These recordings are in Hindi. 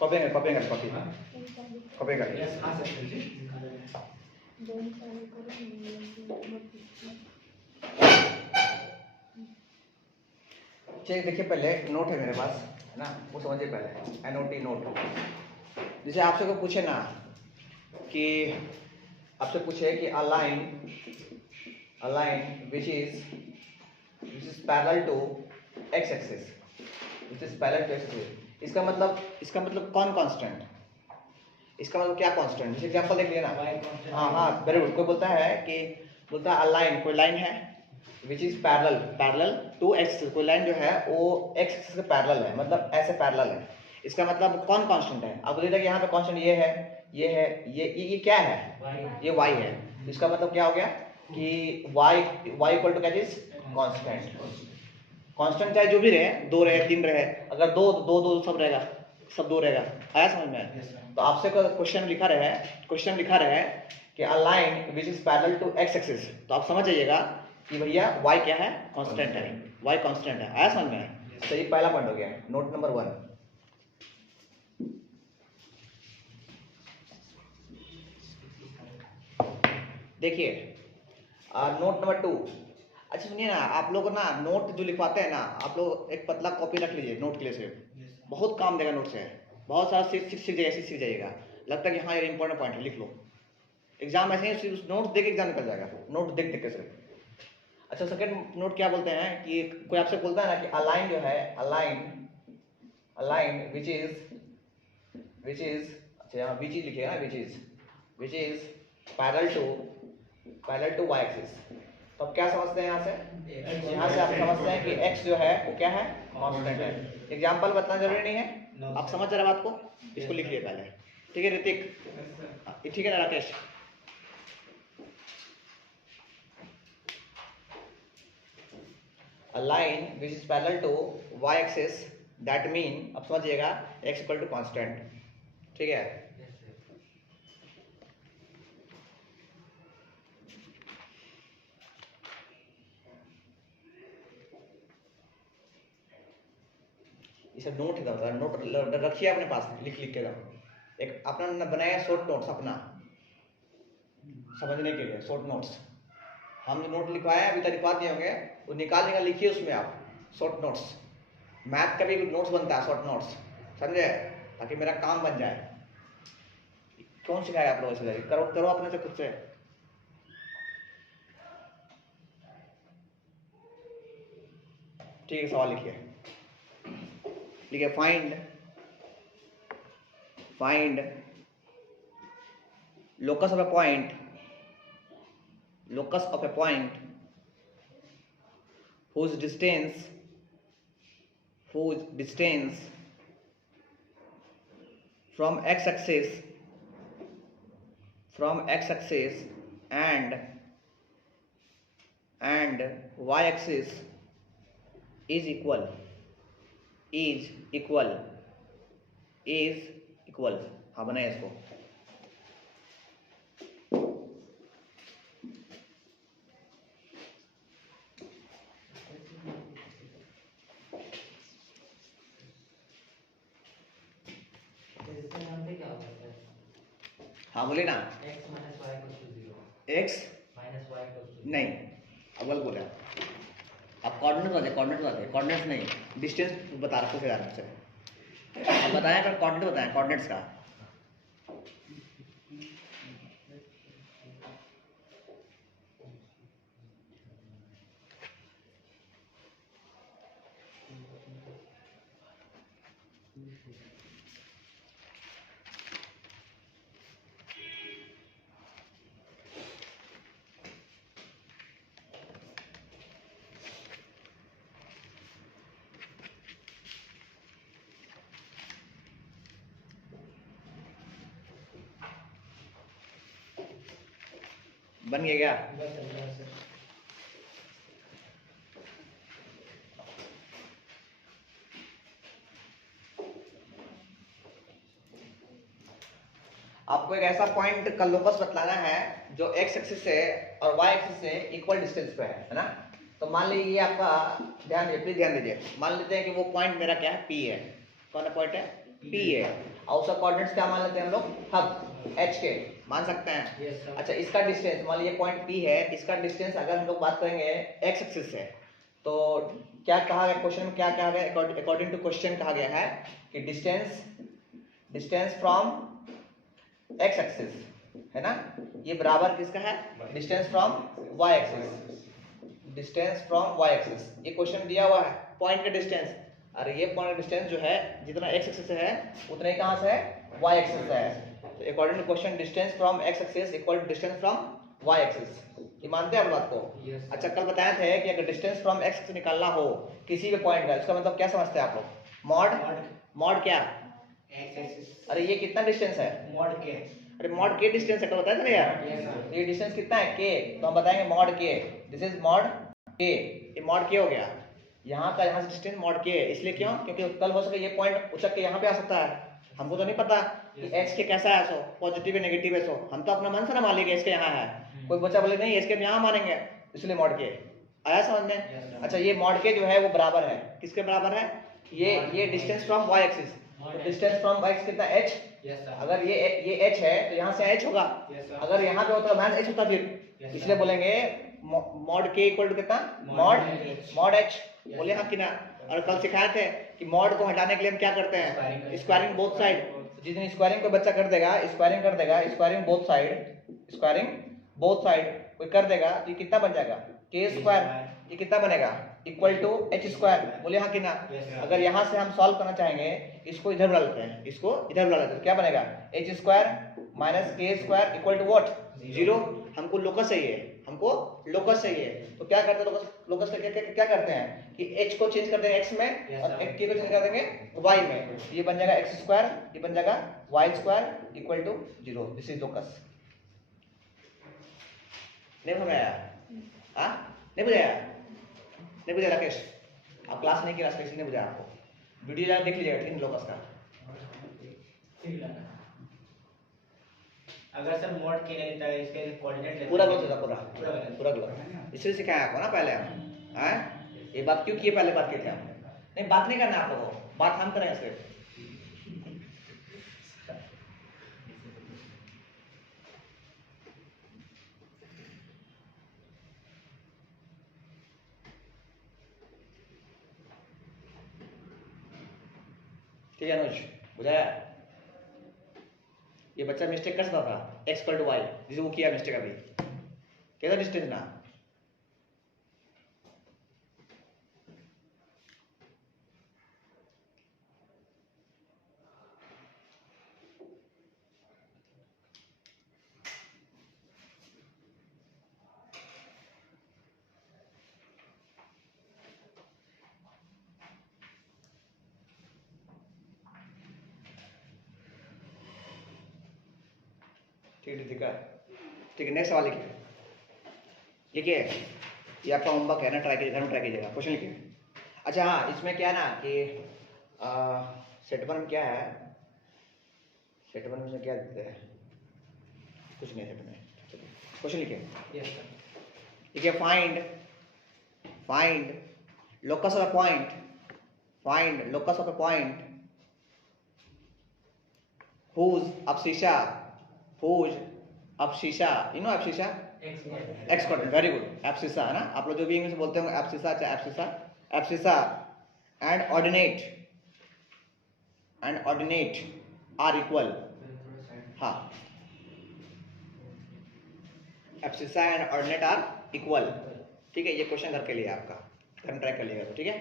कॉपी कर। चलिए देखिए, पहले नोट है मेरे पास, है ना, वो समझिए पहले। NOT not. जैसे आपसे को पूछे ना कि आपसे पूछे कि a line which is parallel to x axis, which is parallel to x axis. इसका मतलब कौन कांस्टेंट, इसका मतलब क्या कांस्टेंट। जैसे एग्जांपल देख लिया ना। हाँ वेरी गुड। कोई बोलता है कि अलाइन, कोई लाइन है which is parallel to x axis, कोई लाइन जो है वो x एक्सिस के पैरेलल है, मतलब ऐसे पैरेलल है। इसका मतलब कौन कांस्टेंट है। अब बोलिएगा कि यहाँ पे कांस्टेंट ये है, ये क्या है, ये y है। तो इसका मतलब क्या हो गया कि y इक्वल टू क्या चीज, कांस्टेंट। कांस्टेंट चाहे जो भी रहे, 2 रहे 3 रहे, अगर दो सब रहेगा, सब 2 रहेगा। आया समझ में। तो आपसे क्वेश्चन लिखा रहे कि a line which is parallel to x axis, तो आप समझ जाइएगा कि भैया y क्या है, कांस्टेंट है, y कांस्टेंट है। आया समझ में। तो ये पहला पॉइंट हो गया, नोट नंबर 1। देखिए नोट नंबर 2। अच्छा सुनिए ना, आप लोग ना नोट जो लिखवाते हैं ना, आप लोग एक पतला कॉपी रख लीजिए नोट के लिए सिर्फ, बहुत काम देगा नोट से, बहुत सारा सीख जाइएगा। लगता है कि हाँ ये इंपॉर्टेंट पॉइंट है, लिख लो। एग्जाम ऐसे ही नोट देख एग्जाम निकल जाएगा, नोट देख के सिर्फ। अच्छा सेकंड नोट क्या बोलते हैं कि कोई आपसे बोलता है ना कि अलाइन जो है, अलाइन विच इज अच्छा यहाँ विच इज लिखिएगा, which is parallel to y axis. तो अब क्या समझते हैं यहाँ से आप समझते हैं कि x जो है वो क्या है, कांस्टेंट है। एग्जांपल बताना जरूरी नहीं है, आप समझ रहे बात को, इसको लिख लिए पहले। ठीक है ऋतिक, ठीक है ना Rakesh. A line which is parallel to y axis, that mean अब समझिएगा x इक्वल टू कांस्टेंट। ठीक है, इसे नोट है, नोट रखिए अपने पास, लिख के एक अपना बनाया शॉर्ट नोट्स अपना समझने के लिए। शॉर्ट नोट्स हम जो नोट लिखवाए अभी तक लिखवा दिए होंगे, वो निकाल लिखिए उसमें आप शॉर्ट नोट्स। मैथ का भी नोट्स बनता है शॉर्ट नोट्स, समझे, ताकि मेरा काम बन जाए। कौन सिखाएगा आप लोगों से, करो अपने से खुद से। ठीक है, सवाल लिखिए, find locus of a point whose distance from x axis and y axis is equal। हाँ बनाए इसको। हाँ बोले ना, x नहीं, अब गलत बोल रहे हैं आप। कोऑर्डिनेट्स नहीं, डिस्टेंस बता रहा पूछेगा आपसे। अब बताएं अगर कोऑर्डिनेट्स का। बन गया क्या? आपको एक ऐसा पॉइंट का लोकस बतलाना है जो x एक्सिस से और y एक्सिस से इक्वल डिस्टेंस पे है ना। तो मान लीजिए आपका प्लीज ध्यान दीजिए, मान लेते हैं कि वो पॉइंट मेरा क्या है, P है। कौन सा पॉइंट है? P है और उसका कोऑर्डिनेट्स क्या मान लेते हैं हम लोग, हब H के मान सकते हैं। अच्छा इसका डिस्टेंस मान लीजिए पॉइंट P है, इसका डिस्टेंस अगर हम लोग बात करेंगे x एक्सिस से तो क्या कहा गया क्वेश्चन में, क्या कहा गया अकॉर्डिंग टू क्वेश्चन कहा गया है कि डिस्टेंस फ्रॉम x एक्सिस है ना, ये बराबर किसका है, distance from y axis, distance from y axis. ये क्वेश्चन दिया हुआ है पॉइंट का डिस्टेंस, अरे ये पॉइंट डिस्टेंस जो है जितना x एक्सिस से है उतना ही कहां से है, y एक्सिस से है। तो according to question distance from x axis equal to distance from y axis, ये मानते हैं आप बात को। अच्छा कल बताया था कि अगर डिस्टेंस फ्रॉम x एक्सिस निकालना हो किसी भी पॉइंट का, इसका मतलब क्या समझते हैं आप लोग, मॉड क्या, अरे ये कितना डिस्टेंस है, मॉड के, अरे मॉड के डिस्टेंस है, कल बताया था ना यार। ये डिस्टेंस कितना है k, तो हम बताएंगे मॉड के, दिस इज मॉड k, ये मॉड के हो गया। यहाँ का यहाँ से डिस्टेंस मॉड के है, इसलिए क्यों, क्योंकि कल हो सके ये पॉइंट उछक के यहाँ पे आ सकता है, हमको तो नहीं पता कि h के कैसा है, सो पॉजिटिव है नेगेटिव है, सो हम तो अपना मन से ना मान लेंगे इसके यहाँ है, कोई बच्चा बोले नहीं इसके यहाँ मानेंगे, इसलिए मॉड के आया समझ में। अच्छा ये मॉड के जो है वो बराबर है किसके बराबर है, ये डिस्टेंस फ्रॉम y एक्सिस, तो डिस्टेंस फ्रॉम y एक्सिस कितना h, अगर ये h है तो यहाँ से h होगा, अगर यहाँ पे होता माइनस h होता फिर, इसलिए बोलेंगे मॉड k इक्वल टू कितना, मॉड h, बोले हाँ कि ना। और कल सिखाए थे कि मॉड को हटाने के लिए हम क्या करते हैं, स्क्वायरिंग बोथ साइड, जिस दिन स्क्वायरिंग कोई बच्चा कर देगा, स्क्वायरिंग बोथ साइड कोई कर देगा तो ये कितना बन जाएगा, k स्क्वायर, ये कितना बनेगा इक्वल टू h स्क्वायर, बोले हाँ कि ना। अगर यहाँ से हम सॉल्व करना चाहेंगे इसको इधर बुला लेते हैं, इसको इधर बुला लेते हैं, तो क्या बनेगा h square minus k square equal to what, 0। हमको लोकस चाहिए, तो क्या करते हैं लोकस क्या करते हैं कि h को चेंज कर देंगे x में और k को चेंज कर देंगे y में, ये बन जाएगा x स्क्वायर, ये बन जाएगा y square equal to 0, this is locus. नहीं समझ आया, हाँ नहीं बुझाया राकेश, आप क्लास नहीं किया राकेश ने बुझाया आपको, वीडियो जाकर देख लीजिएगा ठीक लोकस का। अगर सर मॉड के नहीं लेता है इसके कोऑर्डिनेट पूरा इसलिए सिखाया आपको ना पहले हम, हैं ये बात क्यों किए, पहले बात किए थे हम, नहीं बात नहीं करना आप लोगों को, बात हम करेंगे सिर्फ। ठीक है अनुज बुझाया, ये बच्चा मिस्टेक कर सकता था x इक्वल टू y, जिसे वो किया मिस्टेक अभी, कैसा डिस्टेंस ना, ठीक है नेक्स्ट सवाल लिखिए, ये आपका होमवर्क है ना, ट्राई कीजिए, घर में ट्राई कीजिएगा, क्वेश्चन लिखिए। अच्छा हाँ इसमें क्या है ना कि सेट वन में क्या है, सेट वन में क्या देते हैं, कुछ नहीं सेट में, क्वेश्चन लिखिए, find locus of a point whose abscissa, you know abscissa, x coordinate, very good, abscissa है ना, आप लोग जो भी इंग्लिश बोलते होंगे abscissa and ordinate are equal, हाँ abscissa and ordinate are equal, ठीक है। ये क्वेश्चन घर के लिए आपका, घर में ट्राई कर लीजिएगा, ठीक है।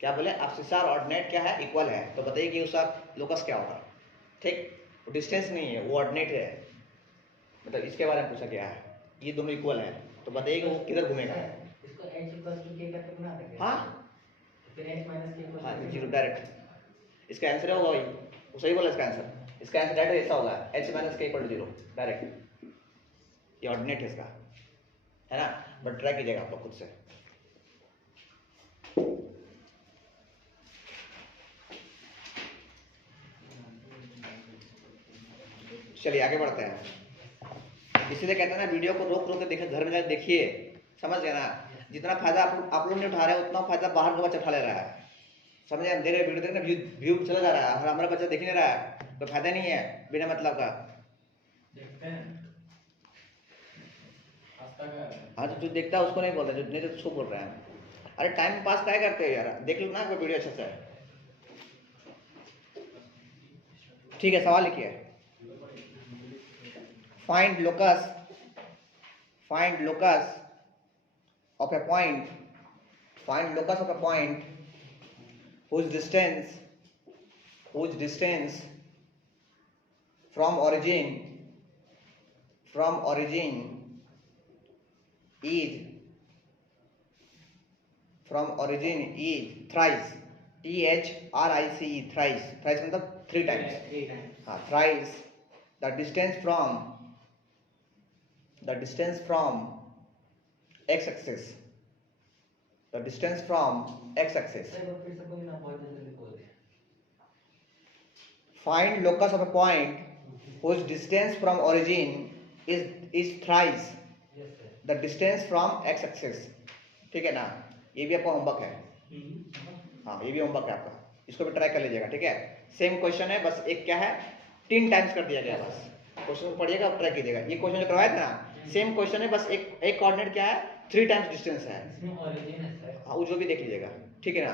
क्या बोले, abscissa और ordinate क्या है, इक्वल है, तो बताइए कि उसका लोकस क्या होगा, ठीक, वो डिस्टेंस नहीं है, वो ऑर्डिनेट है, मतलब इसके बारे में पूछा गया है, ये दोनों इक्वल है, तो बताइए कि वो किधर घूमेगा, इसको h इक्वल टू k करके बना देंगे, हाँ फिर h minus k equal to 0 direct, इसका आंसर होगा वही, वो सही बोला इसका आंसर डायरेक्ट ऐसा होगा, h minus k equal to 0 direct, ये ऑर्डिनेट है इसका, है ना, बट ट्राई कीजिएगा आप लोग खुद से। चलिए आगे बढ़ते हैं, इसीलिए कहते हैं ना वीडियो को रोक के देखिए, घर में जाकर देखिए, समझ गए ना, जितना फायदा आप लोग नहीं उठा रहे हैं उतना फायदा बाहर का बच्चा उठा ले रहा है, समझे? हम देख रहे वीडियो देख रहे व्यू चला जा रहा है, हमारा बच्चा देख ही नहीं रहा है, तो फायदा नहीं है बिना मतलब का। देखते हैं हाँ, जो देखता है उसको नहीं बोल रहे, जो नहीं तो उसको बोल रहे हैं। अरे टाइम पास क्या करते हो यार, देख लो ना कोई वीडियो अच्छे से। ठीक है, सवाल लिखिए। Find locus of a point, find locus of a point whose distance from origin is thrice, THRICE, thrice मतलब 3 times। हाँ, thrice the distance from x axis, the distance from x axis। Find locus of a point whose distance from origin is thrice the distance from x axis। ठीक है ना, ये भी आपका होमवर्क है। हाँ, ये भी होमवर्क है आपका, इसको भी ट्राई कर लीजिएगा। ठीक है, सेम क्वेश्चन है, बस एक क्या है 3 टाइम्स कर दिया गया। बस क्वेश्चन पढ़िएगा और ट्राई कीजिएगा। ये क्वेश्चन जो करवाया था ना, सेम क्वेश्चन है, बस एक कोऑर्डिनेट क्या है 3 टाइम्स डिस्टेंस है। हाँ, वो जो भी देख लीजिएगा। ठीक है ना,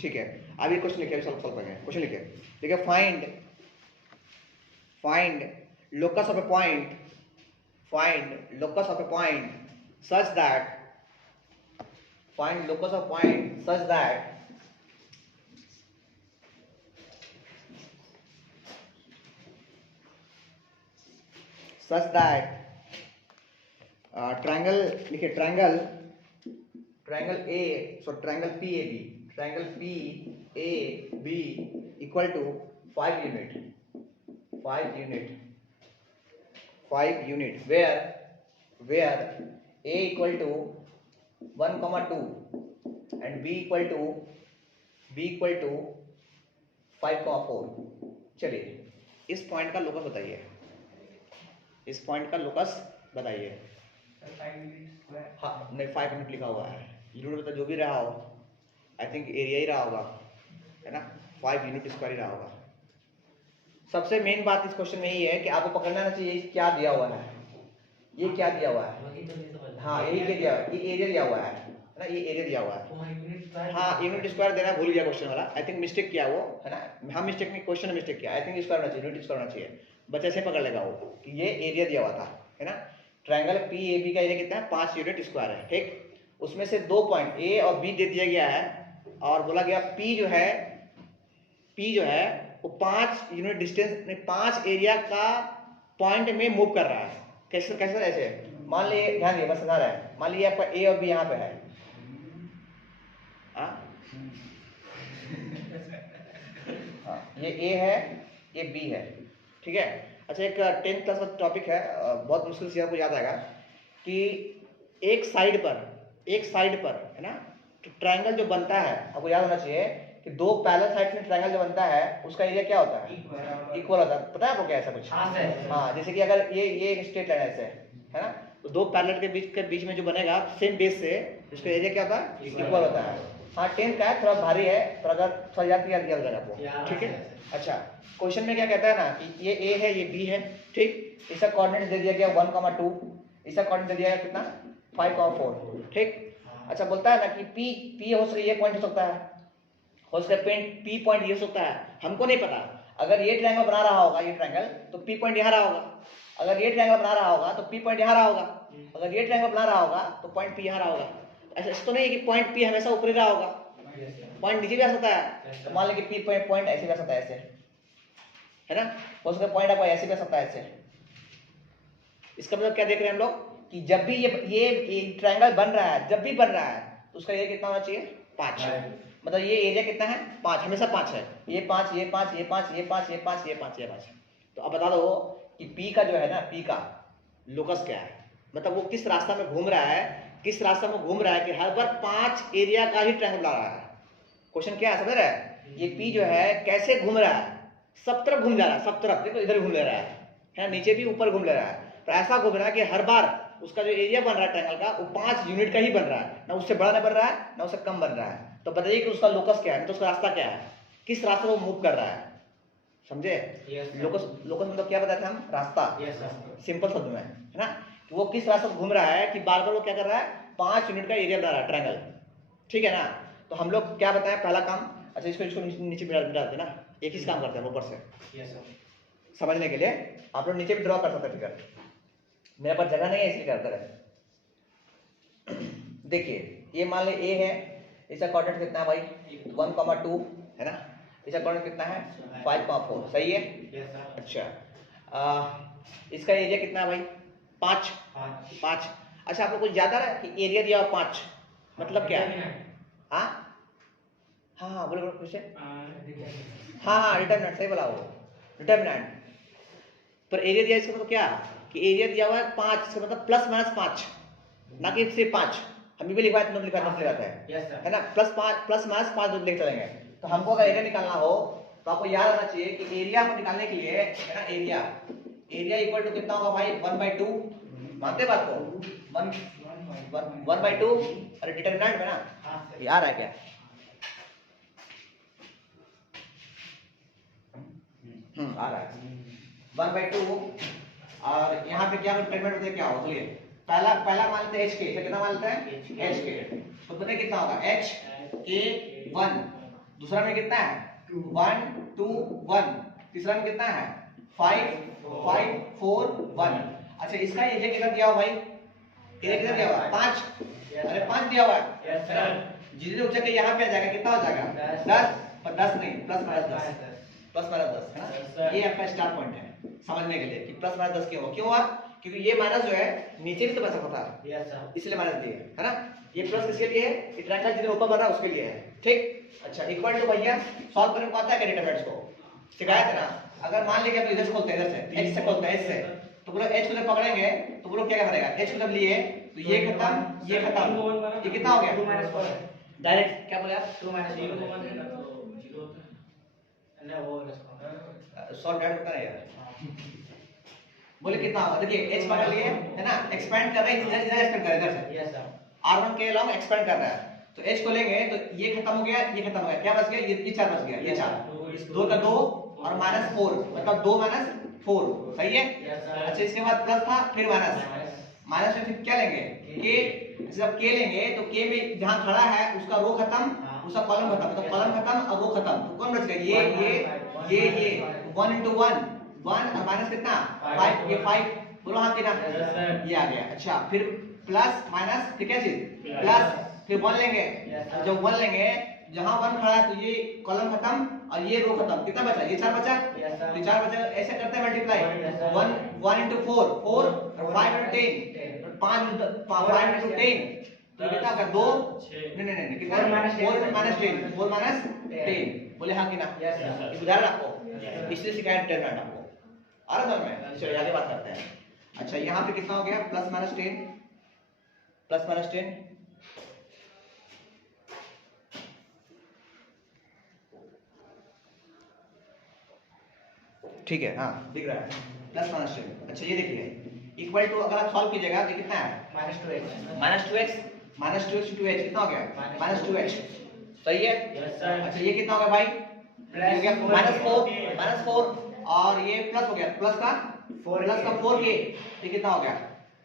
ठीक है। अभी क्वेश्चन लिखिए, सॉल्व करेंगे। क्वेश्चन लिखिए, देखिए find locus of a point such that triangle लिखिए, triangle PAB equal to 5 unit where A equal to 1,2 and B equal to 5,4। चलिए, इस पॉइंट का लोकस बताइए, हाँ नहीं 5 यूनिट लिखा हुआ है, यूनिट मतलब जो भी रहा हो, आई थिंक एरिया ही रहा होगा, है ना, 5 यूनिट स्क्वायर ही रहा होगा। सबसे मेन बात इस क्वेश्चन में यही है कि आपको पकड़ना चाहिए क्या दिया हुआ है, ये क्या दिया हुआ है। हाँ, यही क्या दिया हुआ है, ये एरिया दिया हुआ है ना, ये एरिया दिया हुआ है। हाँ, यूनिट स्क्वायर देना भूल गया क्वेश्चन वाला, आई थिंक मिस्टेक किया वो, है ना। हम मिस्टेक नहीं, क्वेश्चन मिस्टेक किया, आई थिंक स्क्वायर होना चाहिए, यूनिट स्क्वायर होना चाहिए, बच्चे से पकड़ लेगा वो कि ये एरिया दिया हुआ था, है ना। ट्रायंगल PAB का एरिया कितना है, 5 यूनिट स्क्वायर है। ठीक, उसमें से 2 पॉइंट A और B दे दिया गया है, और बोला गया P जो है वो 5 यूनिट डिस्टेंस में 5 एरिया का पॉइंट में मूव कर रहा है। कैसे ऐसे, मान लीजिए, ध्यान दिए, बस समझा रहा है, मान लीजिए आपका A और B यहाँ पे है, हाँ ये A है, ये B है। ठीक है, अच्छा, एक 10th क्लास का टॉपिक है, बहुत मुश्किल से आपको याद आएगा कि एक साइड पर है ना, तो ट्रायंगल जो बनता है, आपको याद होना चाहिए कि 2 पैरेलल साइड में ट्रायंगल जो बनता है उसका एरिया क्या होता है, इक्वल होता है। पता है आपको क्या, ऐसा कुछ? हाँ, जैसे कि अगर ये एक स्ट्रेट लाइन ऐसे है ना, तो 2 पैरेलल के बीच में जो बनेगा सेम बेस से, उसका एरिया क्या होता है, इक्वल होता है। हाँ, 10th का है, थोड़ा भारी है, तो अगर थोड़ा याद किया आपको। ठीक है, अच्छा, क्वेश्चन में क्या कहता है ना कि ये A है, ये B है। ठीक, इसका कोऑर्डिनेट दे दिया गया 1,2, इसका कोऑर्डिनेट दे दिया गया कितना, 5,4। ठीक, अच्छा, बोलता है ना कि P हो सकता है, ये पॉइंट हो सकता है, P पॉइंट ये हो सकता है, हमको नहीं पता। अगर ये ट्रायंगल बना रहा होगा, ये ट्रायंगल, तो P पॉइंट यहाँ रहा होगा। अगर ये ट्रायंगल बना रहा होगा तो P पॉइंट यहाँ रहा होगा। अगर ये ट्रायंगल बना रहा होगा तो पॉइंट P यहाँ रहा होगा। ऐसा तो नहीं है कि पॉइंट P हमेशा ऊपर ही रहा होगा, पॉइंट नीचे भी आ सकता है। तो मान लीजिए P पॉइंट ऐसे भी आ सकता है, ऐसे, है ना, हो सकता है पॉइंट आपको ऐसे भी आ सकता है, ऐसे। इसका मतलब क्या देख रहे हैं हम लोग कि जब भी ये ट्रायंगल बन रहा है, जब भी बन रहा है, तो उसका एरिया कितना होना चाहिए, 5। मतलब ये एरिया कितना है, 5, हमेशा 5 है, ये 5, ये 5, ये 5, ये 5, ये 5, ये 5, ये 5। तो अब बता दो कि P का जो है ना, P का लोकस क्या है, मतलब वो किस रास्ता में घूम रहा है, कि हर बार 5 एरिया का ही ट्रायंगल बना रहा है। क्वेश्चन क्या है, समझ रहे हैं? ये P जो है कैसे घूम रहा है, सब तरफ घूम जा रहा है, सब तरफ, देखो इधर घूम ले रहा है, नीचे भी ऊपर घूम ले रहा है। तो ऐसा घूम रहा है कि हर बार उसका जो एरिया बन रहा है ट्रायंगल का, वो 5 यूनिट का ही बन रहा है, ना उससे बड़ा नहीं बन रहा है, ना उससे कम बन रहा है। तो बताइए कि उसका लोकस क्या है, तो उसका रास्ता क्या है, किस रास्ते को मूव कर रहा है, समझे? लोकस लोकस मतलब क्या बताते हैं हम, रास्ता, सिंपल शब्द में, है ना? तो वो किस रास्ते घूम रहा है कि बार बार वो क्या कर रहा है, 5 यूनिट का एरिया बना रहा है ट्रायंगल, ठीक है ना? तो हम लोग क्या बताएं पहला काम, अच्छा इसको इसको नीचे डालते ना, एक ही काम करते हैं ऊपर से समझने के लिए। आप लोग नीचे भी ड्रॉ कर सकते हैं फिगर, मेरे पास जगह नहीं है इसलिए करते रहे। देखिए ये मान ली ए है, इसका कोऑर्डिनेट कितना है भाई, 1,2 है ना, इसका कोऑर्डिनेट कितना है 5,4, सही है? अच्छा इसका एरिया कितना है भाई, 5। अच्छा आप लोग कुछ ज्यादा है कि एरिया दिया 5 मतलब क्या है? हाँ हाँ बोलो बोलो कुछ, हाँ डिटरमिनेंट सही बोला, वो डिटरमिनेंट पर एरिया दिया, इसका मतलब क्या कि एरिया दिया हुआ है 5, इसका मतलब प्लस माइनस 5, ना कि सिर्फ 5। हम भी लिखा है, लिखाते हैं, है ना, प्लस माइनस 5 लिख चलेंगे। तो हमको अगर एरिया निकालना हो तो आपको याद रखना चाहिए कि एरिया को निकालने के लिए, है ना, एरिया इक्वल टू कितना होगा भाई, 1/2, मानते बात को, 1/2। अरे डिटरमिनेंट में ना ये आ रहा है क्या, आ रहा है 1/2, और यहाँ पे क्या डिटरमिनेंट होता है, क्या होगा बोलिए, पहला मान लेते हैं एच के, कितना मान लेते हैं एच के, तो पता है कितना होगा एच के 1, दूसरा में कितना है 1 2 1, तीसरा में कितना है 5 5 4 1। अच्छा इसका एरिया कितना दिया हुआ भाई, एरिया कितना दिया हुआ 5, अरे 5 दिया हुआ है, जितने उठा के यहाँ पे आ जाएगा कितना हो जाएगा 10, पर 10 नहीं, प्लस माइनस 10 है ना, ये आपका स्टार्ट पॉइंट है समझने के लिए कि प्लस माइनस 10 क्यों हुआ, क्योंकि ये माइनस जो है नीचे भी तो बन सकता था, इसलिए माइनस दिए, है ना। ये प्लस किसके लिए है, ये ट्रायंगल जितने ऊपर बना उसके लिए है, ठीक। अच्छा इक्वल टू भैया सॉल्व करने को आता है डिटरमिनेंट्स को, सिखाया था ना। अगर मान लीजिए आप इधर से खोलते हैं, इधर से h से खोलते हैं, h से, तो बोलो h को जब पकड़ेंगे तो बोलो क्या बनेगा, h को जब लिए तो ये खत्म, ये खत्म, ये कितना हो गया डायरेक्ट, क्या बोले आप 2 - 0 सॉल्व डायरेक्ट होता है यार, बोले कितना होगा, देखिए h पकड़ लिए, है ना, एक्सपेंड कर रहे हैं, इधर इधर एक्सपेंड कर रहे हैं, इधर से r1 के लॉन्ग एक्सपेंड कर रहा है, तो h को लेंगे तो ये खत्म हो गया, ये खत्म हो गया, क्या बच गया, ये 4 बच गया, ये 4, इस 2 का 2 और -4, मतलब 2 - 4, सही है। अच्छा इसके बाद प्लस था, फिर माइनस में फिर क्या लेंगे k, जब k लेंगे तो k में जहां खड़ा है उसका रो खत्म, उसका कॉलम खत्म, तो कॉलम खत्म और रो खत्म, तो कौन बच गया, ये 1 into 1 1 और माइनस कितना 5, ये 5, बोलो हाँ कि ना, ये आ गया। अच्छा फिर प्लस माइनस, फिर क्या चीज प्लस, फिर 1 लेंगे, जब 1 लेंगे जहां 1 खड़ा है तो ये कॉलम खत्म और ये रो खत्म, कितना बचा, ये 4 बचा, तो 4 बचा, ऐसे करते हैं मल्टीप्लाई, 1 into 4 4 और 5 into 10, 5 into 10, तो कितना होगा 2, नहीं कितना 4 - 10, 4 - 10, बोले हाँ कि ना, ये बुझा रहा आपको, इसलिए शिकायत डिटरमिनेंट आपको आ रहा समझ में। चलिए आगे बात करते हैं। अच्छा यहाँ पे कितना हो गया, प्लस माइनस 10, ठीक है, हाँ दिख रहा है प्लस माइनस 10। अच्छा ये देखिए इक्वल टू, अगर आप सॉल्व कीजिएगा तो कितना है -2x कितना हो गया -2x, सही है। अच्छा ये कितना हो गया भाई, हो गया -4 और ये प्लस हो गया, प्लस का 4 के, ये कितना हो गया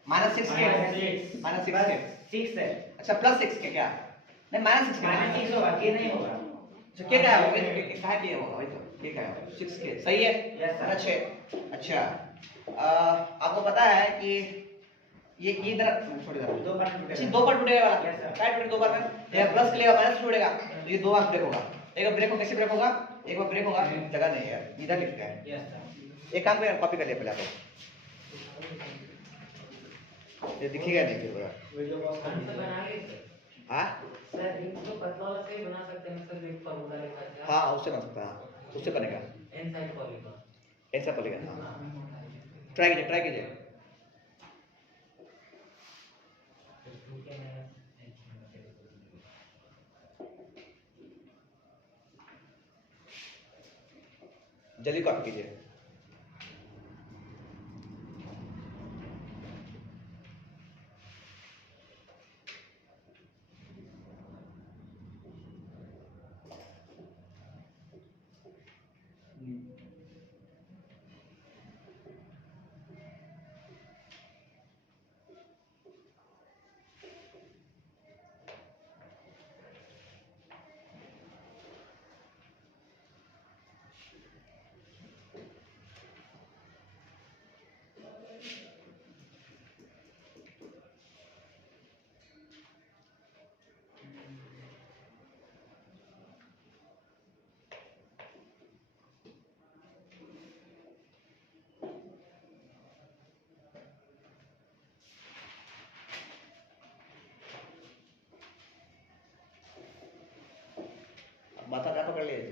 -6 के, 6 है। अच्छा प्लस 6 के क्या, नहीं -6 होगा, के नहीं होगा, अच्छा के क्या होगा, क्या के होगा भाई, तो के क्या होगा 6 के, सही है। अच्छा आपको पता है कि ये इधर छोड़ दो, दो बार टूटेगा वाला, क्या टूटेगा 2 बार में, ये प्लस के लिए माइनस टूटेगा, तो ये 2 बार ब्रेक होगा, एक बार ब्रेक हो, कैसे ब्रेक होगा, एक बार ब्रेक होगा, जगह नहीं है इधर लिखते हैं, एक काम करें कॉपी कर लिया पहले आप, ये दिखेगा नहीं फिर पूरा, हां सर इसको पतला वाला से बना सकते हैं, मतलब एक फॉर्मूला लिखा है, हाँ उससे बन सकता है, उससे बनेगा इनसाइड पॉलीगॉन, ऐसा पॉलीगॉन, हाँ ट्राई कीजिए जल्दी कॉपी कीजिए।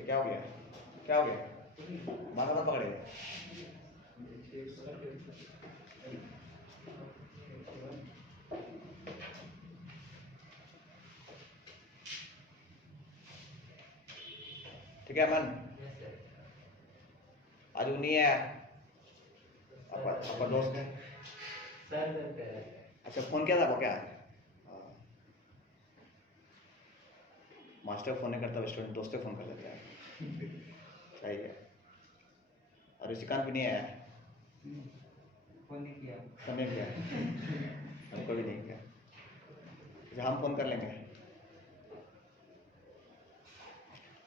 क्या हो गया? क्या हो गया? माथा मत पकड़ेगा। ठीक है मन? आज वो नहीं है आपका दोस्त है? अच्छा फोन किया था आपको क्या? मास्टर फोन नहीं करता, स्टूडेंट दोस्त फोन कर देता है। सही है। और ऋषिकांत भी नहीं आया? फोन नहीं किया। फोन नहीं किया? हमको भी नहीं किया। अच्छा हम फोन कर लेंगे।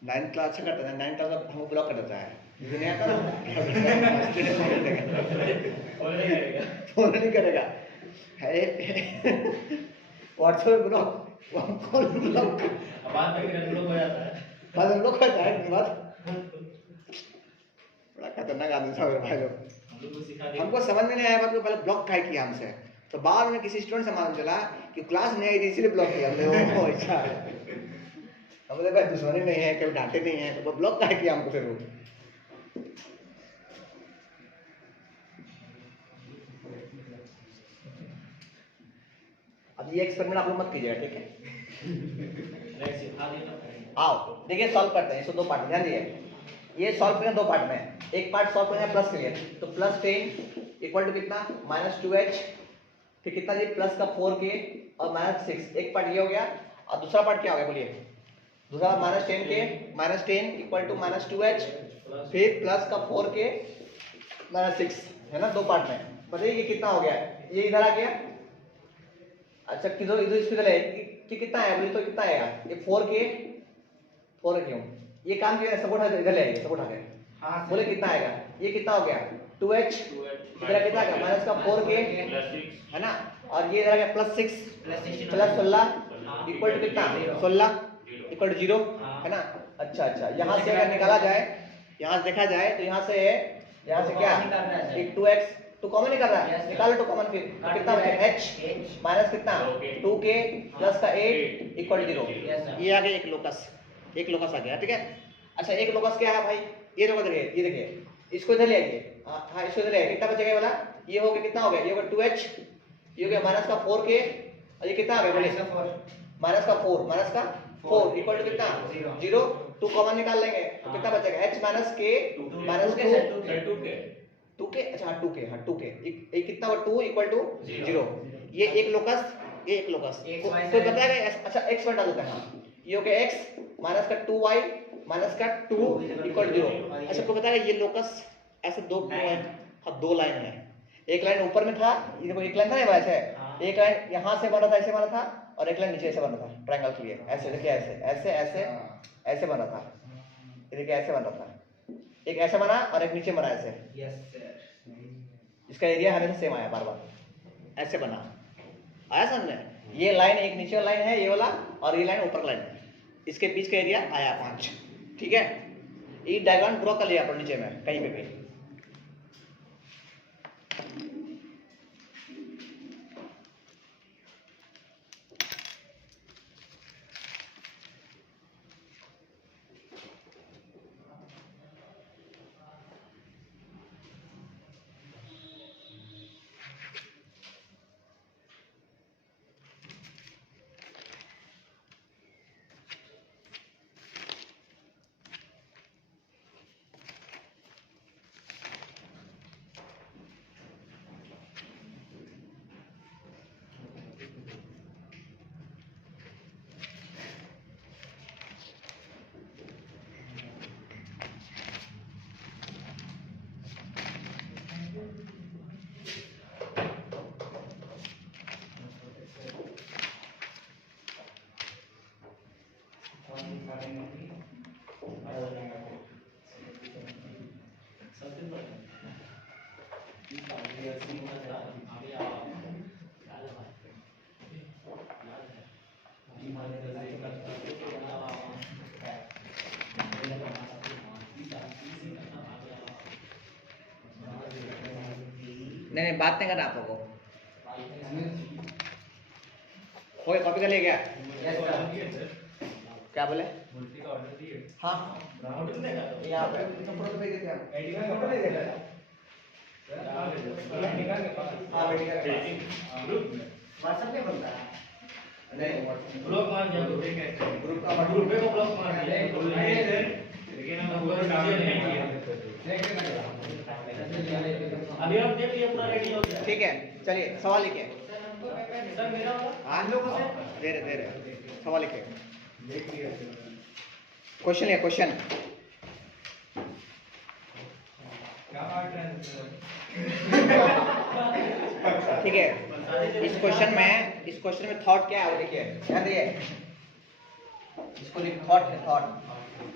9th क्लास अच्छा करता है, 9th क्लास हमको ब्लॉक कर देता है। मुझे नहीं आता फोन नहीं करेगा व्हाट्सएप ब्लॉक, कॉल ब्लॉक, बाद में फिर ब्लॉक हो जाता है। बाद हम लोग करता है बात। बड़ा खतरनाक आदमी था मेरे भाई लोग। हमको समझ में नहीं आया बात को, पहले ब्लॉक काहे किया हमसे, तो बाद में किसी स्टूडेंट से मालूम चला कि क्लास नहीं आई थी इसलिए ब्लॉक किया हमने। ओ अच्छा, हमने भाई दुश्मनी नहीं है, कभी डांटे नहीं है, तो ब्लॉक काहे किया हमको फिर वो। अब ये एक्सपेरिमेंट आप लोग मत कीजिएगा, ठीक है? आओ देखिए सॉल्व करते हैं इसको दो पार्ट में, ध्यान दिए। ये सॉल्व करेंगे दो पार्ट में, एक पार्ट सॉल्व करेंगे प्लस के लिए, तो प्लस 10 इक्वल टू कितना? -2h, फिर कितना जी? प्लस का 4k और -6। एक पार्ट ये हो गया, और दूसरा पार्ट क्या हो गया बोलिए? दूसरा -10 इक्वल टू -2h, फिर प्लस का 4k -6, है ना? दो पार्ट में। बताइए ये कितना हो गया? ये इधर आ गया। अच्छा किधर इधर इस है कि कितना है बोलिए, तो कितना आएगा? ये 4k क्यों? ये काम किया सपोर्ट है, इधर ले आइए सपोर्ट आ गया। हाँ बोले कितना आएगा? ये कितना हो गया? 2h, इधर कितना आएगा? माइनस का 4k, है ना? और ये इधर आ गया +6 प्लस 16 इक्वल टू कितना? 16 इक्वल टू 0, है ना? अच्छा यहाँ से अगर निकाला जाए, यहाँ से देखा जाए तो यहाँ से क्या? एक 2x तो कॉमन नहीं कर रहा है, निकालो तो कॉमन, फिर कितना बचेगा? h माइनस कितना? 2k प्लस का 8 इक्वल 0। ये आ गया एक लोकस आ गया, ठीक है? अच्छा एक लोकस क्या है भाई? ये लोकस देखिए, ये देखिए, इसको इधर ले आइए। हाँ इसको इधर ले आइए, कितना बचेगा ये वाला? ये हो गया कितना हो गया? ये हो गया 2h, ये हो गया माइनस का 4k, और ये कितना आ गया बोलिए? माइनस का 4 इक्वल टू कितना? 0। 2 कॉमन निकाल लेंगे तो कितना बचेगा? h minus k minus 2k, अच्छा 2k, ये कितना हुआ? 2 इक्वल टू 0। ये एक लोकस, ये एक लोकस तो बताएगा। अच्छा x पर डाल देते हैं। ये हो गया x माइनस का 2y माइनस का 2 इक्वल 0। अच्छा आपको बताएगा ये लोकस ऐसे दो लाइन है। एक लाइन ऊपर में था, ये देखो एक लाइन था ना वैसे, एक लाइन यहाँ से बना था, ऐसे बना था, और एक लाइन नीचे ऐसे बना था, ट्रायंगल के लिए ऐसे देखिए, ऐसे बना था, ये देखिए ऐसे बना था, एक ऐसे बना और एक नीचे बना ऐसे। इसका एरिया हमेशा सेम आया, बार बार ऐसे बना, आया समझ में? ये लाइन एक नीचे लाइन है ये वाला, और ये लाइन ऊपर लाइन है, इसके बीच का एरिया आया 5, ठीक है? ये डायग्राम ड्रॉ कर लिया पर नीचे में कहीं पे भी। नहीं बात नहीं करना आप लोगों को। कोई कॉपी कर ले गया? क्या बोले? हाँ यहाँ पे फोटो तो भेजे थे आप, फोटो भेजे थे हाँ मेडिकल के पास व्हाट्सएप पे बनता है नहीं ब्लॉक मार दिया ग्रुप का ग्रुप को ब्लॉक मार दिया लेकिन हम ऊपर डाउन नहीं किया अभी आप देख लिए पूरा रेडी हो गया। ठीक है चलिए सवाल लिखिए सर मेरा आज लोगों से दे रहे सवाल लिखिए क्वेश्चन है क्वेश्चन ठीक है इस क्वेश्चन में थॉट क्या है वो देखिए ध्यान दिए इसको लिख थॉट है थॉट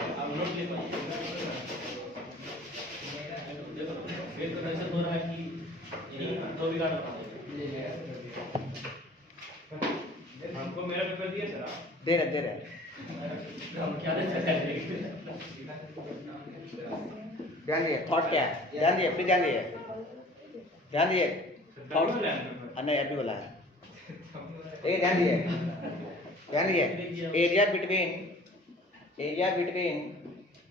अब नोट ले देखो फिर तो ऐसा हो रहा है कि यही तो बिगाड़ हमको मेरा पेपर दिया सर आप दे रहे हम क्या दे सकते हैं ध्यान दिए थॉट क्या है ध्यान दिए प्लीज ध्यान दिए थॉट नहीं अभी बोला है ध्यान दिए area between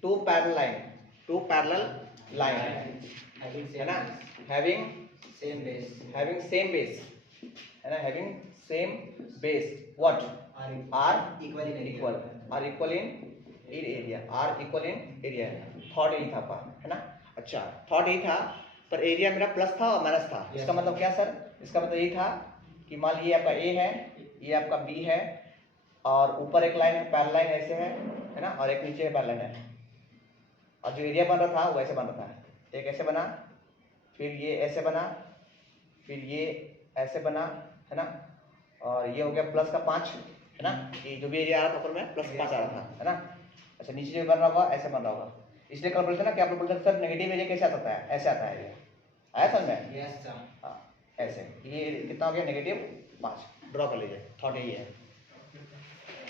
two parallel line है ना हैविंग सेम बेस है ना having same base what are equal in area thought यही था आपका है ना अच्छा थॉट यही था पर एरिया मेरा प्लस था और माइनस था इसका मतलब क्या सर इसका मतलब यही था कि मान लीजिए आपका ए है ये आपका बी है और ऊपर एक लाइन पैरेलल लाइन ऐसे है ना और एक नीचे पैरेलल लाइन है और जो एरिया बन रहा था वो ऐसे बन रहा था एक ऐसे बना फिर ये ऐसे बना फिर ये ऐसे बना है ना और ये हो गया प्लस का 5 है ना ये जो भी एरिया आ रहा था ऊपर में प्लस 5 आ रहा था है ना अच्छा नीचे जो बन रहा होगा ऐसे बन रहा होगा इसलिए कल बोलते ना कि आप लोग बोलते हैं सर नेगेटिव एरिया कैसे आ सकता है ऐसे आता है एरिया आया सर में यस सर हाँ ऐसे ये कितना हो गया -5 ड्रॉ कर लीजिए थॉट यही है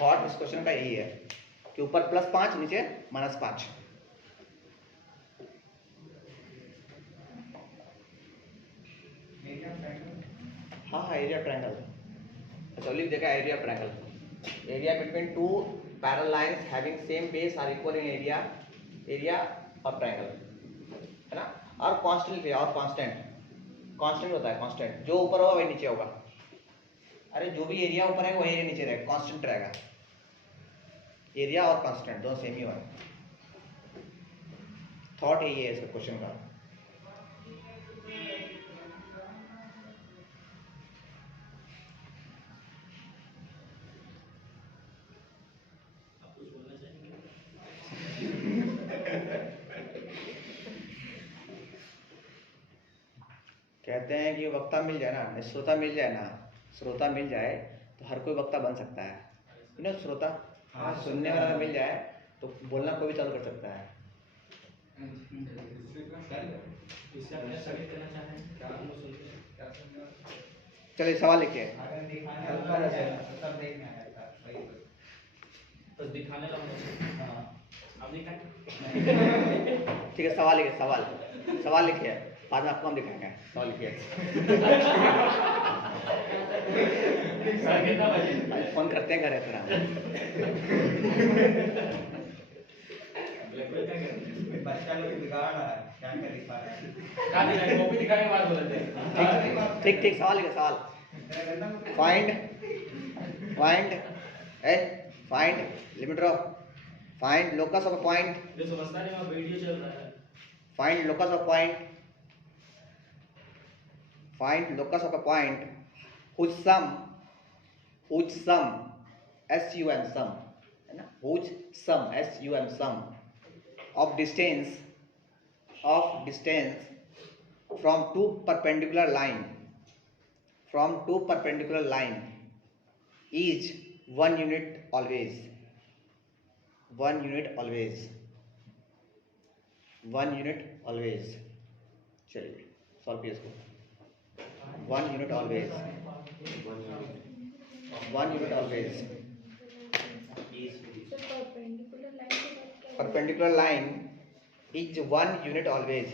थॉट इस क्वेश्चन का यही है कि ऊपर +5 नीचे -5 हाँ एरिया ट्रायंगल अच्छा लिख देगा area triangle area between two parallel lines having same base are equal in area of triangle है ना और कांस्टेंट है और कांस्टेंट होता है कांस्टेंट जो ऊपर होगा वही नीचे होगा अरे जो भी एरिया ऊपर है वही एरिया नीचे रहेगा कांस्टेंट रहेगा एरिया और कांस्टेंट दोनों सेम ही होगा थॉट यही है इसका क्वेश्चन का कहते हैं कि वक्ता मिल जाए ना श्रोता मिल जाए तो हर कोई वक्ता बन सकता है श्रोता सुनने वाला मिल जाए तो बोलना कोई भी चालू कर सकता है चलिए सवाल लिखिए दिखाने ठीक है सवाल लिखिए बाद में आपको हम दिखाएंगे सवाल लिखिए फोन करते हैं घर है तरह बच्चा लोग बिगाड़ रहा है क्या कर दिखा रहा है कॉपी दिखाने के बाद बोलते हैं ठीक सवाल लिखिए सवाल find limit of find locus of a point जो समझता नहीं वहां वीडियो चल रहा है find locus of point whose sum sum है ना whose sum of distance from two perpendicular line is 1 unit always चलिए सॉल्व किया इसको 1 unit always perpendicular line is 1 unit always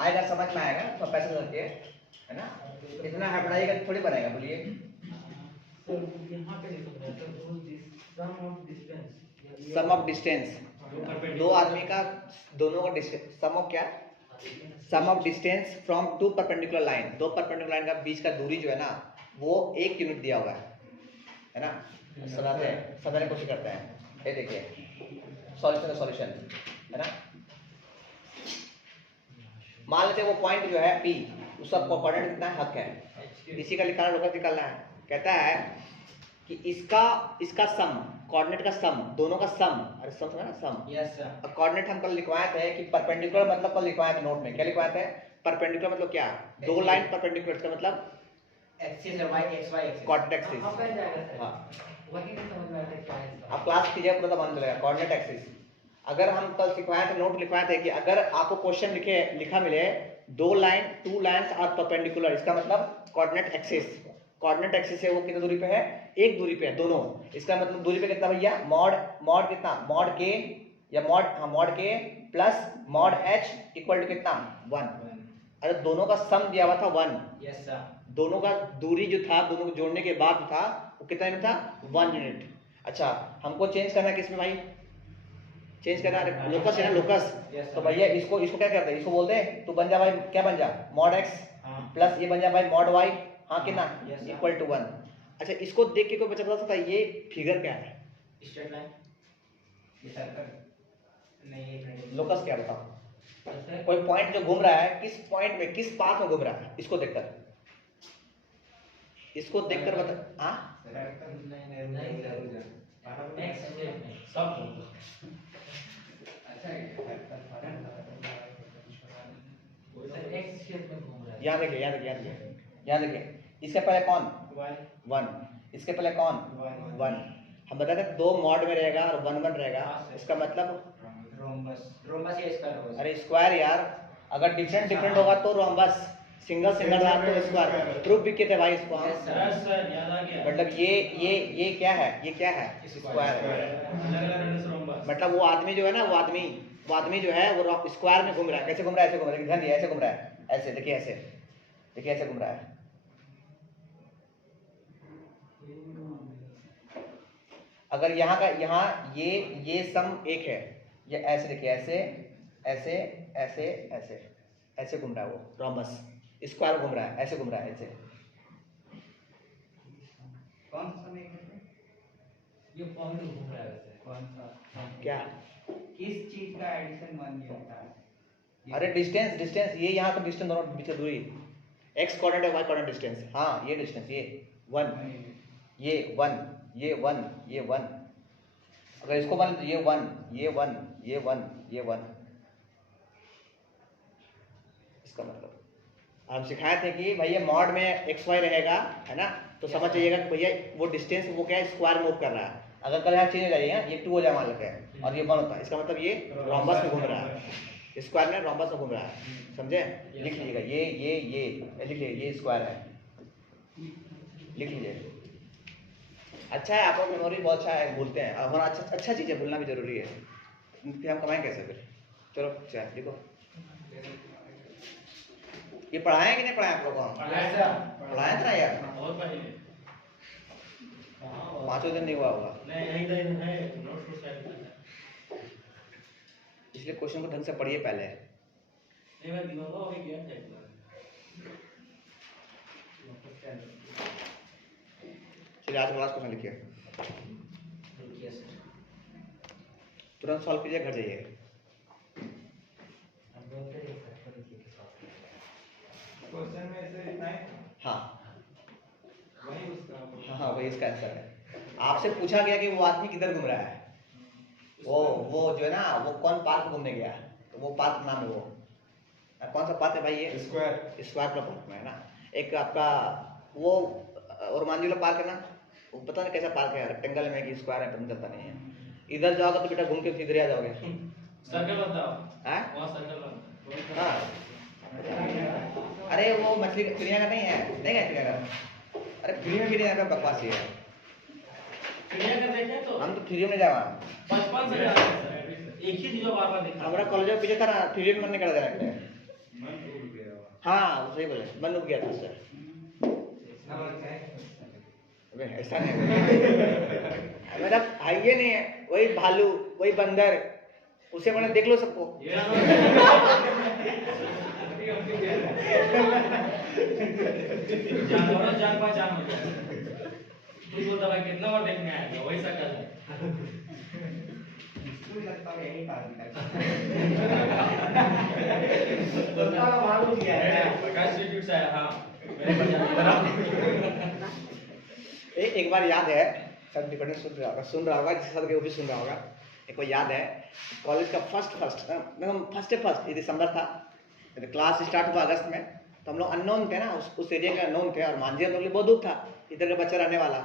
आएगा समझ में आएगा तो पैसे करके है ना इतना हड़बड़ाई का थोड़ी बनाएगा बोलिए सर यहाँ पे लिखा है sir sum of distance sum of distance, दो आदमी का दोनों का डिस्टेंस, सम ऑफ क्या, sum of distance from two perpendicular line, दो परपेंडिकुलर लाइन का बीच का दूरी जो है ना वो 1 यूनिट दिया हुआ है ना। समझने की कोशिश करते हैं। ये देखिए सॉल्यूशन है ना। मान लेते हैं वो पॉइंट जो है P, उसका कोऑर्डिनेट कितना है, हक है, इसी का निकालना लोकस निकालना है। कहता है कि इसका सम, कोऑर्डिनेट का सम, दोनों का सम, अरे सम है ना, सम। Yes sir. कोऑर्डिनेट हम कल लिखवाए थे कि परपेंडिकुलर मतलब कल लिखवाए थे नोट में, क्या लिखवाए थे, परपेंडिकुलर मतलब क्या, दो लाइन परपेंडिकुलर, इसका मतलब एक्सिस है y x y axis. Coordinate axis. अब बन जाएगा सर। हाँ वही नहीं समझ में आता क्या है इसका। आप क्लास कीजिए पूरा तो मान चलेगा। कोऑर्डिनेट एक्सिस अगर हम कल सिखवाए थे, नोट लिखवाए थे कि अगर आपको क्वेश्चन लिखा मिले दो line, two lines are perpendicular, इसका मतलब कोऑर्डिनेट एक्सिस, कोऑर्डिनेट एक्सिस है वो कितनी दूरी पे है, 1 दूरी पे है दोनों। इसका मतलब दूरी पे कितना भैया, मॉड कितना, मॉड के या मॉड के plus mod h equal to कितना 1। अरे दोनों का सम दिया हुआ था 1। Yes sir. दोनों का दूरी जो था, दोनों को जोड़ने के बाद था वो कितना यूनिट था, 1 यूनिट। अच्छा हमको चेंज करना है किसमें भाई, चेंज करना है लोकस है ना, लोकस। तो भैया इसको क्या करते हैं, इसको बोलते हैं तो बन जा भाई, क्या बन जा, मॉड एक्स प्लस ये बन जा भाई मॉड वाई, हाँ कितना इक्वल टू 1। अच्छा इसको देख के कोई बच्चा बता सकता है ये फिगर क्या है, स्ट्रेट लाइन, ये सर्कल नहीं, लोकस क्या, बताओ। कोई पॉइंट जो घूम रहा है, किस पॉइंट में, किस पाथ में घूम रहा है, इसको देखकर बता। हाँ यहाँ देखिए इसके पहले कौन 1, इसके पहले कौन 1। हम बता दें 2 मॉड में रहेगा और 1 1 रहेगा, इसका मतलब रोमबस या स्क्वायर। अरे स्क्वायर यार, अगर डिफरेंट होगा तो रोमबस, सिंगल रहा तो स्क्वायर। प्रूफ भी किए थे भाई इसको हम। मतलब ये क्या है, ये क्या है, स्क्वायर है। मतलब वो आदमी जो है ना, वो आदमी जो है वो स्क्वायर में घूम रहा है। कैसे घूम रहा है, ऐसे घूम रहा है, ध्यान दिया, ऐसे घूम रहा है, ऐसे देखिए, ऐसे घूम रहा है। अगर यहाँ ये सम 1 है, ये ऐसे देखिए, ऐसे घूम रहा है वो रोमबस, स्क्वायर घूम रहा है, ऐसे घूम रहा है, ऐसे। कौन सा में ये पॉइंट घूम रहा है वैसे, कौन सा क्या, किस चीज का एडिशन 1 ये होता है। अरे डिस्टेंस ये यहाँ का डिस्टेंस, दोनों बीच की दूरी, एक्स कोऑर्डिनेट और वाई कोऑर्डिनेट डिस्टेंस। हाँ ये डिस्टेंस, ये 1, ये 1, ये 1, ये 1। अगर इसको मान लो ये 1, ये 1, ये 1, ये 1, इसका मतलब हम सिखाए थे कि भैया मॉड में एक्स वाई रहेगा, है ना, तो समझ जाइएगा कि भैया वो डिस्टेंस वो क्या है, स्क्वायर मूव कर रहा है। अगर कल यहाँ चेंज हो जाइए, ये 2 हो जाए मान लेते हैं, और ये 1 होता है, इसका मतलब ये रोमबस में घूम रहा है, स्क्वायर में रोमबस में घूम रहा है, समझे। लिख लीजिएगा ये लिख लीजिए, ये स्क्वायर है, लिख लीजिए। अच्छा है, आपका मेमोरी बहुत अच्छा है, भूलते हैं और अच्छा चीज़ है, भूलना भी जरूरी है, फिर हम कमाएं कैसे फिर। चलो अच्छा लिखो, ये पढ़ाए कि नहीं पढ़ाए आप लोगों को, पढ़ाए था ना यार, 5 दिन नहीं हुआ होगा, इसलिए क्वेश्चन को ढंग से पढ़िए पहले। चलिए आज क्लास क्वेश्चन लिखिए, तुरंत सॉल्व कीजिए, घर जाइए। क्वेश्चन में ऐसे लिखना है। हाँ वही उसका, हाँ वही इसका आंसर है। आपसे पूछा गया कि वो आदमी किधर घूम रहा है, वो जो है ना, वो कौन पार्क घूमने गया, तो वो पार्क नाम है वो, कौन सा पार्क है भाई, ये स्क्वायर पार्क में है ना। एक आपका वो और मांझीला पार्क है ना, वो पता नहीं कैसा पार्क है, रेक्टेंगल में कि स्क्वायर है, पता चलता नहीं है। इधर जाओगे तो बेटा घूम के इधर आ जाओगे। सर्कल बताओ, वहाँ सर्कल। हाँ अरे वो मछली चिड़ियाघर नहीं है चिड़ियाघर, अरे फ्री में भी नहीं है, बकवास ही है। चिड़ियाघर देखे तो हम तो फ्री में जावा 55 से एक ही चीज बार देखा। हमारा कॉलेज में पीछे था ना, फ्री में मन नहीं करा जाने के लिए। हाँ सही बोले, मन रुक गया था सर। उसमें ऐसा नहीं मेरा भाई ये नहीं है, वही भालू वही बंदर, उसे मैंने देख लो सबको। जानवर जान पहचान हो जाए। तू बोलता भाई कितना बार देखने आया था, वैसा कर ले। स्कूल लगता है यही डाल दिया। उसका मालूम क्या है? प्रकाश इंस्टीट्यूट से आया, हाँ। मेरे बच्चा एक बार याद है, सब रिकॉर्डिंग सुन रहा होगा जिसके साथ वो भी सुन रहा होगा। एक बार याद है, कॉलेज का फर्स्ट ये दिसंबर था, क्लास स्टार्ट हुआ अगस्त में, तो हम लोग अननोन थे ना, उस एरिया के अननोन थे, और मांझी हम लोग के लिए बहुत दूर था, इधर का बच्चा रहने वाला,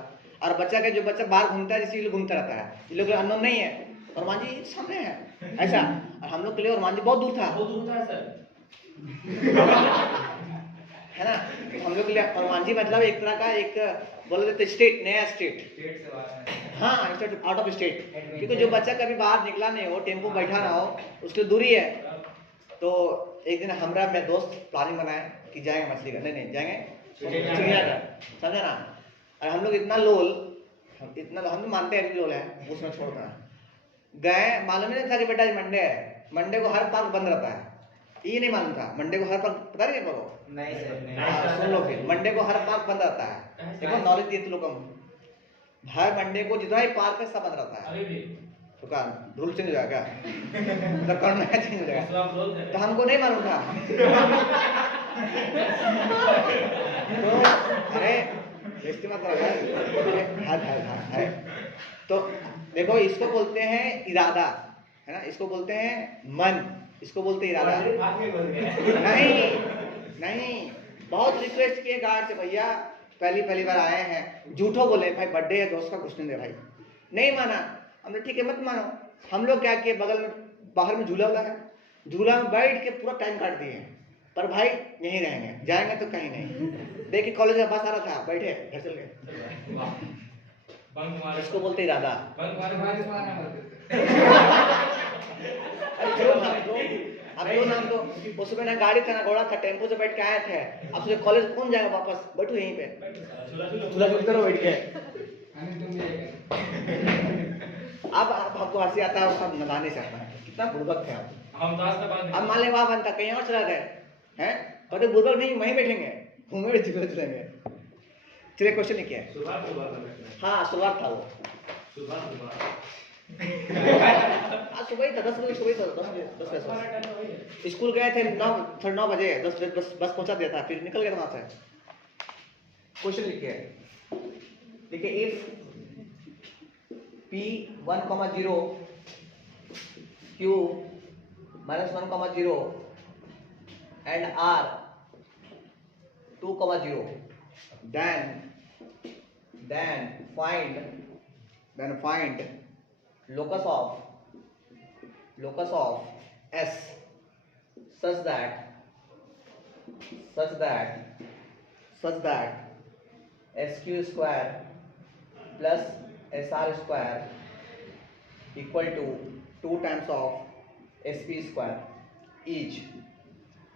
और बच्चा के जो बच्चा बाहर घूमता है जैसे घूमता रहता है, ये लोग अननोन नहीं है, और मांझी सामने है ऐसा, और हम लोग के लिए और मांझी बहुत दूर था, सर। है ना। हम लोग के लिए और मांझी मतलब एक तरह का एक बोले तो स्टेट, नया स्टेट, स्टेट से बाहर है। हाँ स्टेट आउट ऑफ स्टेट, क्योंकि जो बच्चा कभी बाहर निकला नहीं हो, टेम्पो बैठा ना हो, उसकी दूरी है। तो एक दिन हमरा मेरे दोस्त प्लानिंग बनाए कि जाएंगे मछली का, नहीं जाएंगे चिड़ियाघर, समझे ना। और हम लोग इतना लोल, हम तो मानते हैं लोल है, उसमें छोड़ता है। गए, मालूम ही नहीं था कि बेटा मंडे है, मंडे को हर पार्क बंद रहता है, ये नहीं मालूम था। मंडे को हर पार्क पता नहीं पड़ो, नहीं सर, हाँ सुन लो फिर, मंडे को हर पार्क बंद रहता है। देखो नॉलेज दिए तुम लोग को, हर मंडे को जितना ही पार्क है सब बंद रहता है। अभी भी तो क्या रूल चेंज हो जाएगा, मतलब करना है चेंज हो जाएगा, तो हमको नहीं मालूम था। तो अरे बेइज्जती मत करो है। तो देखो इसको बोलते हैं इरादा, है ना, इसको बोलते हैं मन, इसको बोलते हैं इरादा। नहीं बहुत रिक्वेस्ट किए गार्ड से, भैया पहली बार आए हैं, झूठो बोले भाई बर्थडे है दोस्त का, कुछ नहीं दे भाई, नहीं माना। हमने ठीक है मत मानो। हम लोग क्या किए, बगल में बाहर में झूला वाला है, झूला में बैठ के पूरा टाइम काट दिए, पर भाई यहीं रहेंगे, जाएंगे तो कहीं नहीं। देखिए कॉलेज में बस आ रहा था, बैठे घर चल गए। इसको बोलते इरादा। अब जो नाम तो उसमें ना गाड़ी था ना घोड़ा था, टेम्पो से बैठ के आए थे। अब सोचे कॉलेज कौन जाएगा वापस, बैठो यहीं पे, झूला करो बैठ के। अब हमको हंसी आता है, सब नला नहीं सकता है, कितना बुड़बक थे आप। अब मान ले वहां बनता, कहीं और चला गए हैं, कहते बुड़बक नहीं वहीं बैठेंगे, घूमे चलेंगे। चलिए क्वेश्चन लिखिए। हाँ शुरुआत था वो, आज सुबह ही था, 10 बजे सुबह था, 10 स्कूल गए थे 9 बजे, 10 बजे बस पहुंचा दिया था, फिर निकल गए वहां से। क्वेश्चन लिखिए, if P1,0 Q -1,0 and R 2,0, then find locus of S such that SQ square plus SR square equal to 2 times of SP square each।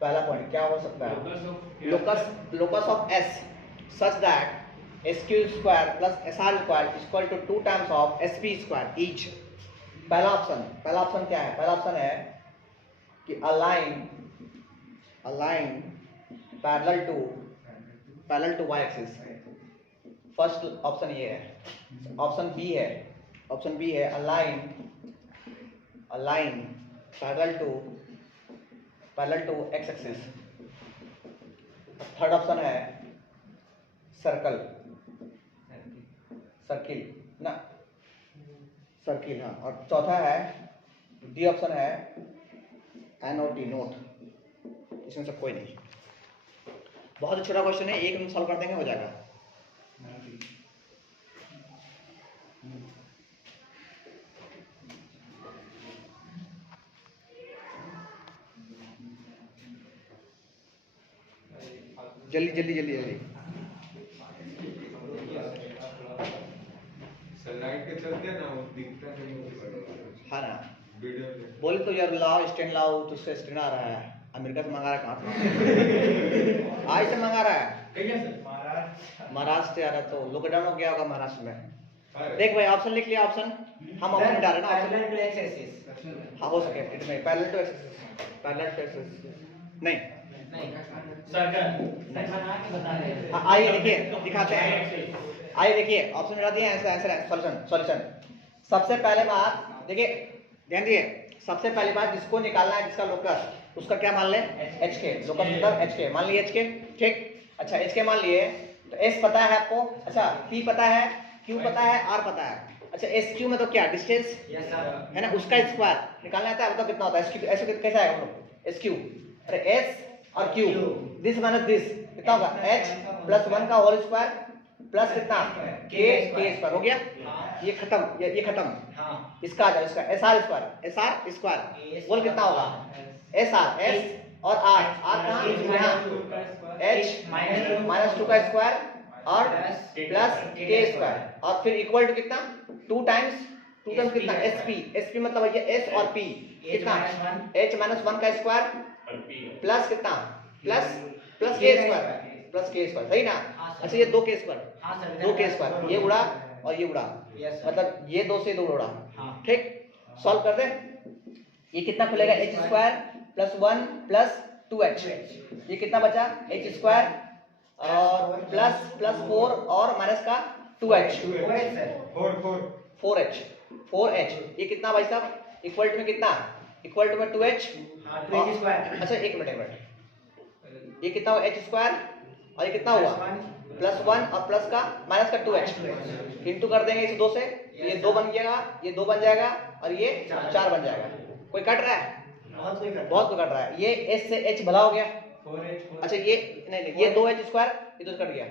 पहला पॉइंट क्या हो सकता है, locus of S such that SQ square plus SR square is equal to 2 times of SP square each। पहला ऑप्शन क्या है, पहला ऑप्शन है कि align parallel to y axis। First option ये है। ऑप्शन बी है a line parallel to x axis. Third option है सर्किल हाँ, और चौथा है डी ऑप्शन है NOT नोट। इसमें से कोई नहीं। बहुत ही छोटा क्वेश्चन है, एक मिनट सॉल्व कर देंगे हो जाएगा। जल्दी सनलाइट के चलते ना वो दिखता नहीं। हाँ ना, वीडियो में बोले तो यार लाओ स्टैंड लाओ, तो उससे स्टैंड आ रहा है, अमेरिका से मंगा रहा है, कहाँ से आज से मंगा रहा है। महाराष्ट्र आ रहा तो लॉकडाउन हो गया होगा महाराष्ट्र में। अरे, देख भाई ऑप्शन लिख लिया, ऑप्शन हम ऑप्शन में डाल रहे हैं ना option. Parallel to x axis. हाँ हो सके इट में parallel to axis, parallel to axis नहीं। नहीं सर्कल बना के बता रहे हैं। हाँ, आइए देखिए दिखाते हैं, आइए देखिए ऑप्शन में डाल दिए आंसर, आंसर है सॉल्यूशन, सॉल्यूशन। सबसे पहले बात देखिए, ध्यान दिए, सबसे पहली बात जिसको निकालना है जिसका लोकस, उसका क्या मान लें, एच के, लोकस मतलब एच के, मान लिए एच के, ठीक। अच्छा एच के मान लिए तो एस पता है आपको, अच्छा पी पता है, क्यू पता है, आर पता है। अच्छा एस क्यू में तो क्या डिस्टेंस यस सर। है ना, उसका स्क्वायर निकालना आता है, बताओ कितना होता है एस क्यू, ऐसे कैसे आएगा हम लोग एस क्यू, अरे एस और क्यू, दिस माइनस दिस कितना होगा एच प्लस 1 का होल स्क्वायर प्लस कितना के स्क्वायर हो गया, ये खत्म, ये खत्म। हाँ इसका आ जाओ, इसका एस आर स्क्वायर बोल कितना होगा एस आर, एस और आर, आर कहाँ एच माइनस 2 का स्क्वायर और प्लस के स्क्वायर और फिर इक्वल टू कितना 2 टाइम्स कितना एस पी मतलब ये एस और पी कितना एच माइनस 1 का स्क्वायर प्लस कितना प्लस के स्क्वायर सही ना। अच्छा ये 2 के स्क्वायर, हाँ सर। 2 के स्क्वायर, ये उड़ा और ये उड़ा, यस मतलब ये 2 से 2 उड़ा, हाँ। ठीक। सॉल्व कर दे, ये कितना खुलेगा H square plus 1 plus 2h, ये कितना बचा एच स्क्वायर और प्लस 4 और माइनस का 2h, 4h, ये कितना भाई साहब इक्वल टू में कितना, इक्वल टू में 2h, अच्छा एक मिनट, ये कितना हुआ एच स्क्वायर और ये कितना हुआ प्लस 1 और प्लस का माइनस का 2h, इंटू कर देंगे इस 2 से, ये 2 बन जाएगा, ये 2 बन जाएगा और ये 4 बन जाएगा। कोई कट रहा है, बहुत कोई कट रहा है, ये एच से एच भला हो गया। अच्छा ये नहीं ये 2h स्क्वायर ये तो कट गया,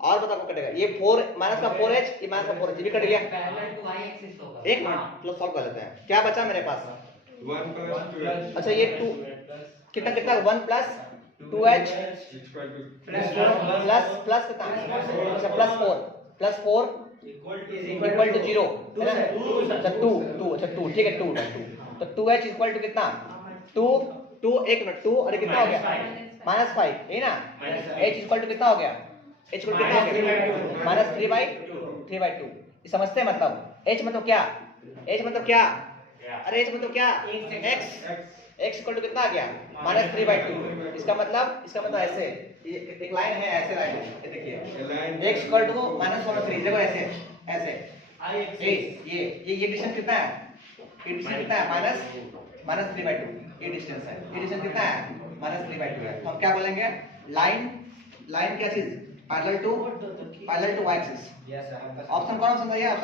और बताओ कब कटेगा, ये 4 माइनस का 4h, ये माइनस का 4h, ये भी कट गया। पैरेलल टू y एक्सिस होगा। एक मिनट चलो सॉल्व कर लेते हैं, क्या बचा मेरे पास, 1 plus 2h अच्छा ये 2 कितना 1 plus 2h equal to plus कितना, अच्छा प्लस 4 इक्वल टू 0 है ना, अच्छा 2 अच्छा 2 ठीक है 2 तो 2h इक्वल टू कितना 2 एक मिनट 2 और ये कितना हो गया -5 है ना, h इक्वल टू कितना हो गया, h इक्वल कितना हो गया -3/2। ये समझते हैं मतलब h मतलब क्या, h मतलब क्या, अरे h मतलब क्या x इक्वल टू कितना आ गया -3/2। इसका मतलब ऐसे ये एक लाइन है, ऐसे लाइन है, ये देखिए x इक्वल टू -1/3, देखो ऐसे ये डिस्टेंस कितना है, ये डिस्टेंस कितना है -3/2, ये डिस्टेंस है, ये डिस्टेंस कितना है -3/2 है। हम क्या बोलेंगे लाइन क्या चीज parallel to y axis. Yes sir. Option कौन सा सही है, ए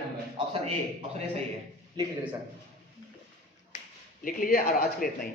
नंबर। ऑप्शन ए सही है, लिख लीजिए सर, लिख लीजिए और आज के लिए इतना ही।